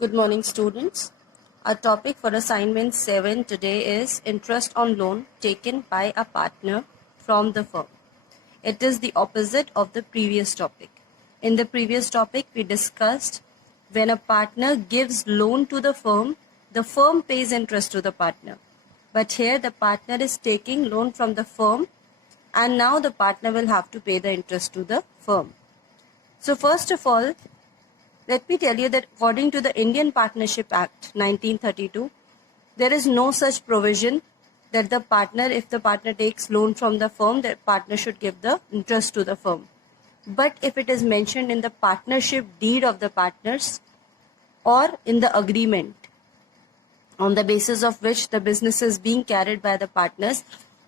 Good morning, students. Our topic for assignment 7 today is interest on loan taken by a partner from the firm. It is the opposite of the previous topic. In the previous topic, we discussed when a partner gives loan to the firm pays interest to the partner. But here, the partner is taking loan from the firm, and now the partner will have to pay the interest to the firm. So, first of all, let me tell you that according to the Indian Partnership Act 1932, there is no such provision that the partner, if the partner takes loan from the firm, the partner should give the interest to the firm. But if it is mentioned in the partnership deed of the partners or in the agreement on the basis of which the business is being carried by the partners,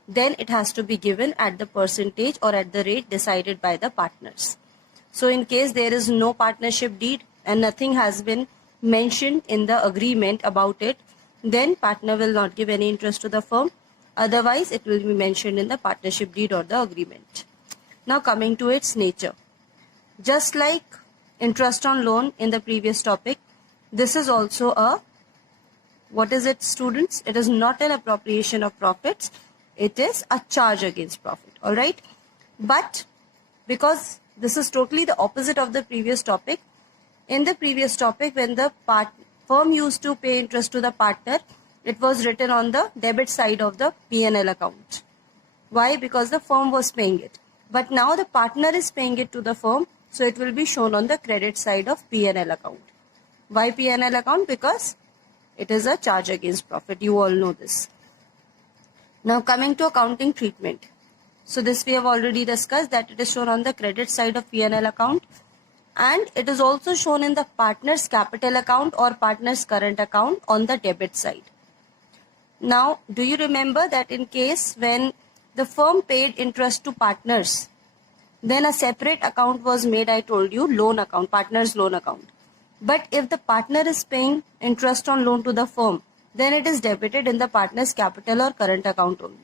then it has to be given at the percentage or at the rate decided by the partners. So in case there is no partnership deed and nothing has been mentioned in the agreement about it, then partner will not give any interest to the firm. Otherwise, it will be mentioned in the partnership deed or the agreement. Now coming to its nature. Just like interest on loan in the previous topic, this is also a, what is it, students? It is not an appropriation of profits. It is a charge against profit. All right. But because this is totally the opposite of the previous topic. In the previous topic, when the firm used to pay interest to the partner, it was written on the debit side of the P&L account. Why? Because the firm was paying it. But now the partner is paying it to the firm, so it will be shown on the credit side of P&L account. Why P&L account? Because it is a charge against profit. You all know this. Now coming to accounting treatment. So this we have already discussed that it is shown on the credit side of P&L account, and it is also shown in the partner's capital account or partner's current account on the debit side. Now, do you remember that in case when the firm paid interest to partners, then a separate account was made, I told you, loan account, partner's loan account. But if the partner is paying interest on loan to the firm, then it is debited in the partner's capital or current account only.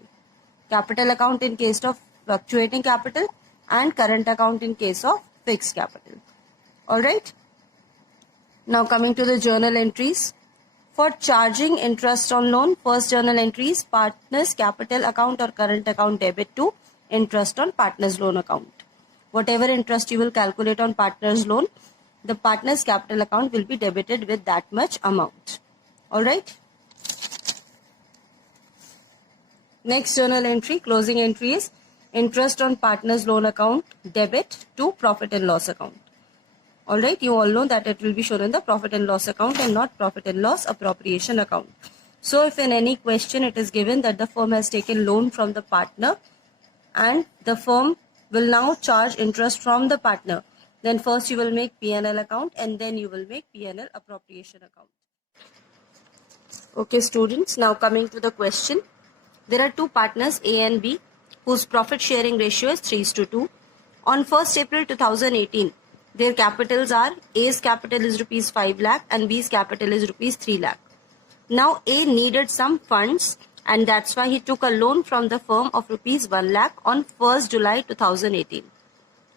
Capital account in case of fluctuating capital and current account in case of fixed capital. Alright. Now coming to the journal entries. For charging interest on loan, first journal entries, partner's capital account or current account debit to interest on partner's loan account. Whatever interest you will calculate on partner's loan, the partner's capital account will be debited with that much amount. Alright. Next journal entry, closing entry is interest on partner's loan account debit to profit and loss account. Alright, you all know that it will be shown in the profit and loss account and not profit and loss appropriation account. So if in any question it is given that the firm has taken loan from the partner and the firm will now charge interest from the partner, then first you will make P&L account and then you will make P&L appropriation account. Okay students, now coming to the question. There are two partners A and B whose profit sharing ratio is 3:2. On 1st April 2018, their capitals are A's capital is rupees 5 lakh and B's capital is rupees 3 lakh. Now A needed some funds and that's why he took a loan from the firm of rupees 1 lakh on 1st July 2018.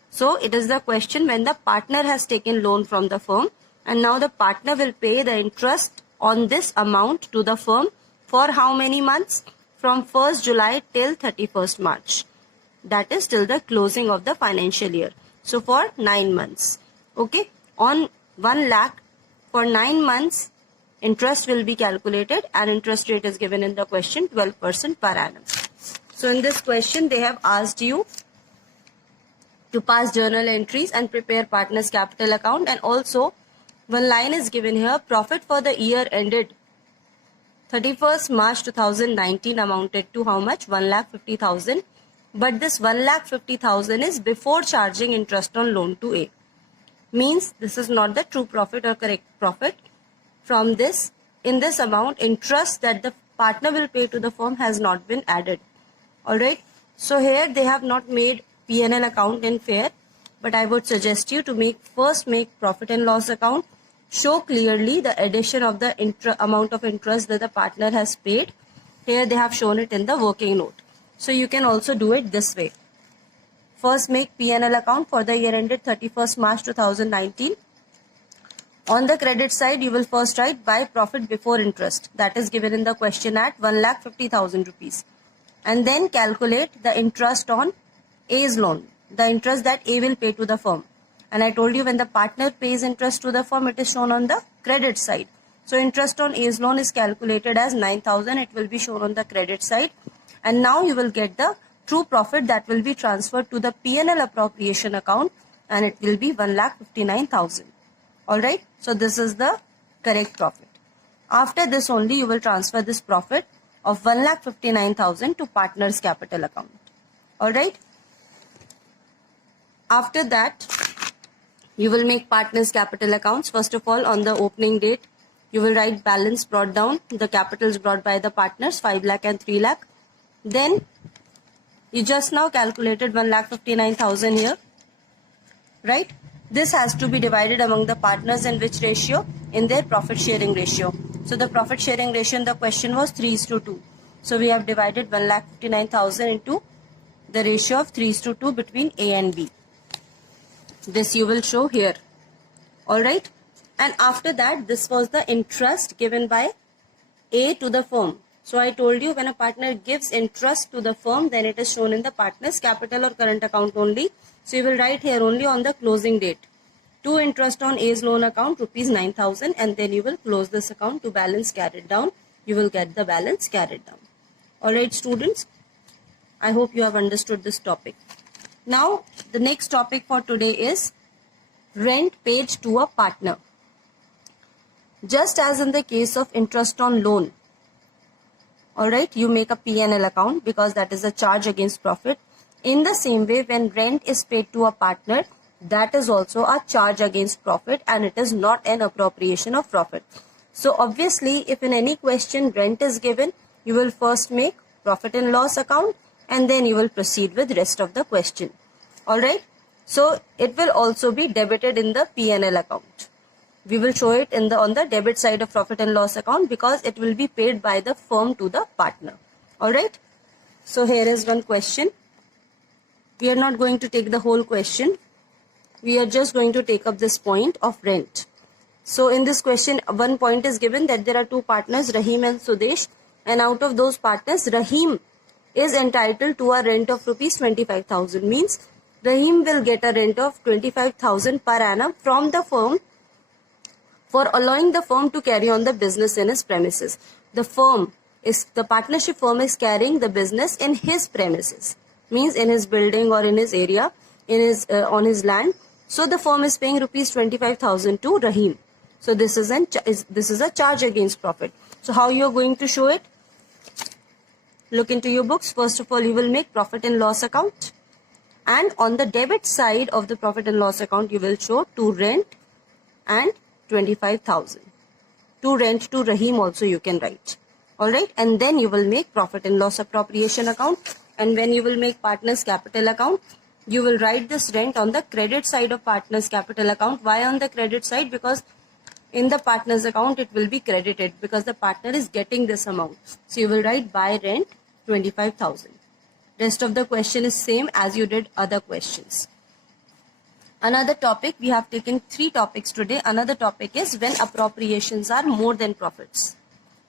So it is the question when the partner has taken loan from the firm and now the partner will pay the interest on this amount to the firm for how many months? From 1st July till 31st March. That is till the closing of the financial year. So for 9 months. Okay. On 1 lakh for 9 months, interest will be calculated and interest rate is given in the question 12% per annum. So in this question, they have asked you to pass journal entries and prepare partner's capital account, and also one line is given here, profit for the year ended 31st March 2019 amounted to how much? 1,50,000. But this 1,50,000 is before charging interest on loan to A. Means this is not the true profit or correct profit. From this, in this amount, interest that the partner will pay to the firm has not been added. Alright. So here they have not made P&L account in fair. But I would suggest you to first make profit and loss account. Show clearly the addition of the amount of interest that the partner has paid. Here they have shown it in the working note. So you can also do it this way. First make P&L account for the year ended 31st March 2019. On the credit side, you will first write by profit before interest. That is given in the question at 1,50,000 rupees. And then calculate the interest on A's loan, the interest that A will pay to the firm. And I told you when the partner pays interest to the firm, it is shown on the credit side. So interest on A's loan is calculated as 9,000. It will be shown on the credit side. And now you will get the true profit that will be transferred to the P&L appropriation account, and it will be 1,59,000. Alright, so this is the correct profit. After this only you will transfer this profit of 1,59,000 to partner's capital account. Alright. After that, you will make partner's capital accounts. First of all, on the opening date, you will write balance brought down, the capitals brought by the partners, 5 lakh and 3 lakh. Then you just now calculated 1,59,000 here, right? This has to be divided among the partners in which ratio? In their profit sharing ratio. So the profit sharing ratio in the question was 3:2. So we have divided 1,59,000 into the ratio of 3:2 between A and B. This you will show here. Alright. And after that, this was the interest given by A to the firm. So I told you when a partner gives interest to the firm, then it is shown in the partner's capital or current account only. So you will write here only on the closing date. To interest on A's loan account, rupees 9,000, and then you will close this account to balance carried down. You will get the balance carried down. Alright students, I hope you have understood this topic. Now the next topic for today is rent paid to a partner. Just as in the case of interest on loan, alright, you make a P&L account because that is a charge against profit. In the same way, when rent is paid to a partner, that is also a charge against profit and it is not an appropriation of profit. So obviously, if in any question rent is given, you will first make profit and loss account and then you will proceed with rest of the question. Alright, so it will also be debited in the P&L account. We will show it in on the debit side of profit and loss account because it will be paid by the firm to the partner. Alright, so here is one question. We are not going to take the whole question. We are just going to take up this point of rent. So in this question, one point is given that there are two partners, Rahim and Sudesh, and out of those partners, Rahim is entitled to a rent of rupees 25,000. Means Rahim will get a rent of 25,000 per annum from the firm for allowing the firm to carry on the business in his premises. The partnership firm is carrying the business in his premises. Means in his building or in his area, on his land. So the firm is paying rupees 25,000 to Rahim. So this is a charge against profit. So how you are going to show it? Look into your books. First of all, you will make profit and loss account. And on the debit side of the profit and loss account, you will show to rent and 25,000. To rent to Rahim also you can write. Alright. And then you will make profit and loss appropriation account. And when you will make partner's capital account, you will write this rent on the credit side of partner's capital account. Why on the credit side? Because in the partner's account it will be credited because the partner is getting this amount. So you will write by rent 25,000. Rest of the question is same as you did other questions. Another topic, we have taken 3 topics today. Another topic is when appropriations are more than profits.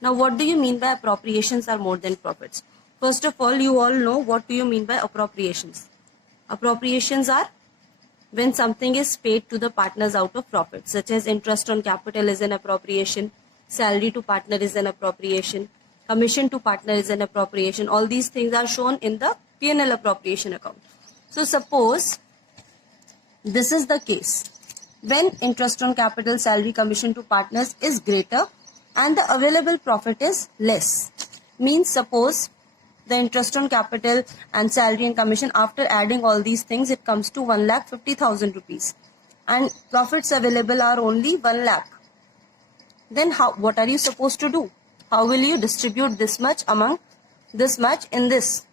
Now what do you mean by appropriations are more than profits? First of all, you all know what do you mean by appropriations. Appropriations are when something is paid to the partners out of profit, such as interest on capital is an appropriation, salary to partner is an appropriation, commission to partner is an appropriation. All these things are shown in the P&L appropriation account. So suppose this is the case when interest on capital, salary, commission to partners is greater and the available profit is less. Means suppose the interest on capital and salary and commission, after adding all these things, it comes to 1,50,000 rupees. And profits available are only 1 lakh. Then what are you supposed to do? How will you distribute this much among this much in this?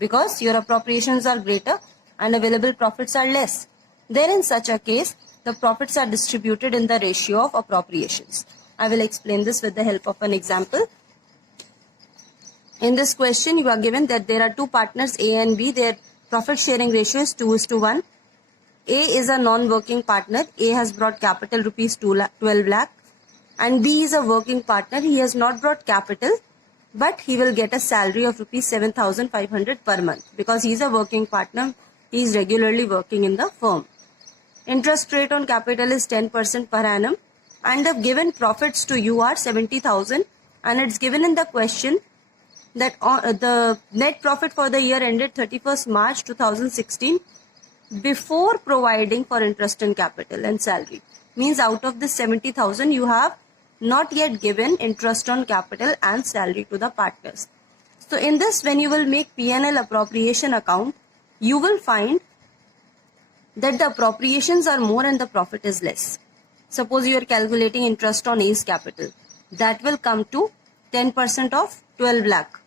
Because your appropriations are greater and available profits are less. Then in such a case, the profits are distributed in the ratio of appropriations. I will explain this with the help of an example. In this question, you are given that there are two partners A and B. Their profit sharing ratio is 2:1. A is a non-working partner. A has brought capital rupees 12 lakh and B is a working partner. He has not brought capital, but he will get a salary of rupees 7,500 per month because he is a working partner. He is regularly working in the firm. Interest rate on capital is 10% per annum and the given profits to you are 70,000, and it's given in the question that the net profit for the year ended 31st March 2016 before providing for interest and capital and salary. Means out of this 70,000 you have not yet given interest on capital and salary to the partners. So in this, when you will make P&L appropriation account, you will find that the appropriations are more and the profit is less. Suppose you are calculating interest on A's capital. That will come to 10% of 12 lakh.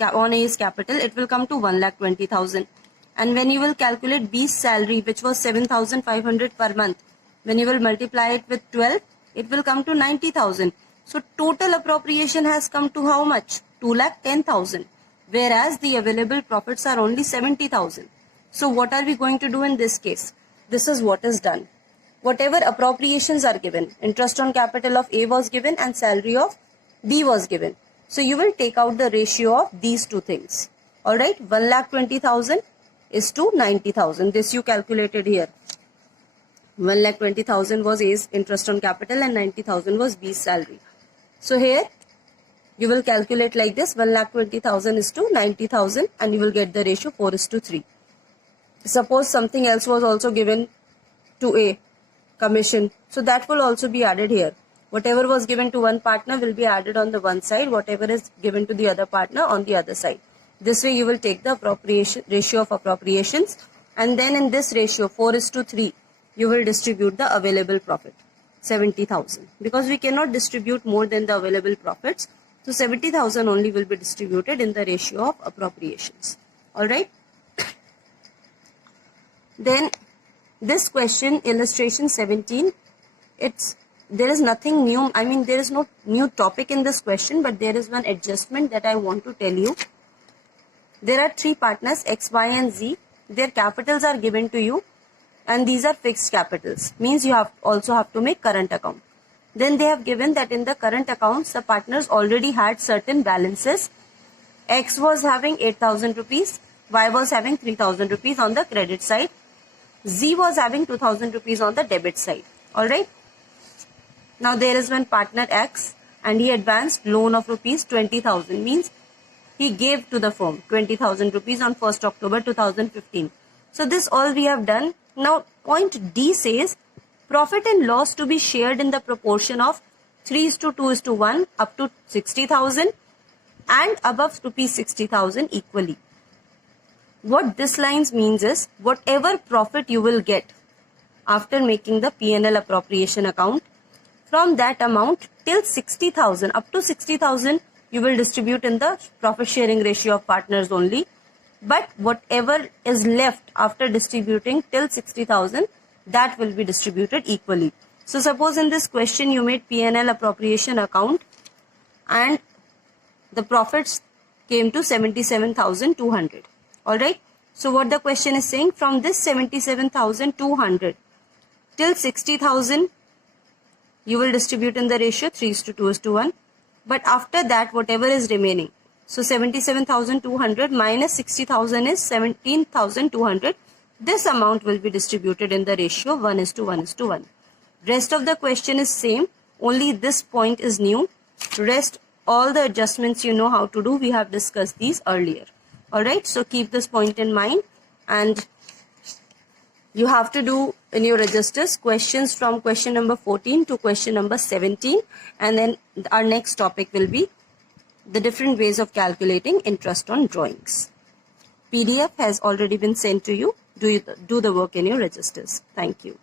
On A's capital, it will come to 1,20,000. And when you will calculate B's salary, which was 7,500 per month, when you will multiply it with 12, it will come to 90,000. So total appropriation has come to how much? 2,10,000. Whereas the available profits are only 70,000. So what are we going to do in this case? This is what is done. Whatever appropriations are given, interest on capital of A was given and salary of B was given. So you will take out the ratio of these two things. Alright, 1,20,000 is to 90,000. This you calculated here. 1,20,000 was A's interest on capital and 90,000 was B's salary. So here you will calculate like this. 1,20,000 is to 90,000 and you will get the ratio 4:3. Suppose something else was also given to A, commission. So that will also be added here. Whatever was given to one partner will be added on the one side. Whatever is given to the other partner on the other side. This way you will take the ratio of appropriations, and then in this ratio 4:3 you will distribute the available profit 70,000, because we cannot distribute more than the available profits. So 70,000 only will be distributed in the ratio of appropriations. Alright. Then this question, illustration 17, there is nothing new. I mean, there is no new topic in this question, but there is one adjustment that I want to tell you. There are three partners, X, Y and Z. Their capitals are given to you and these are fixed capitals. Means you also have to make current account. Then they have given that in the current accounts, the partners already had certain balances. X was having 8,000 rupees, Y was having 3,000 rupees on the credit side, Z was having 2,000 rupees on the debit side. Alright. Now there is one partner X and he advanced loan of rupees 20,000, means he gave to the firm 20,000 rupees on 1st October 2015. So this all we have done. Now point D says profit and loss to be shared in the proportion of 3:2:1 up to 60,000 and above rupees 60,000 equally. What this lines means is whatever profit you will get after making the P&L appropriation account, from that amount till 60,000, up to 60,000 you will distribute in the profit sharing ratio of partners only. But whatever is left after distributing till 60,000, that will be distributed equally. So suppose in this question you made P&L appropriation account and the profits came to 77,200. Alright. So what the question is saying, from this 77,200 till 60,000 you will distribute in the ratio 3:2:1. But after that whatever is remaining, so 77,200 minus 60,000 is 17,200. This amount will be distributed in the ratio 1:1:1. Rest of the question is same, only this point is new. Rest all the adjustments you know how to do. We have discussed these earlier. Alright, so keep this point in mind, and you have to do in your registers questions from question number 14 to question number 17, and then our next topic will be the different ways of calculating interest on drawings. PDF has already been sent to you. Do the work in your registers. Thank you.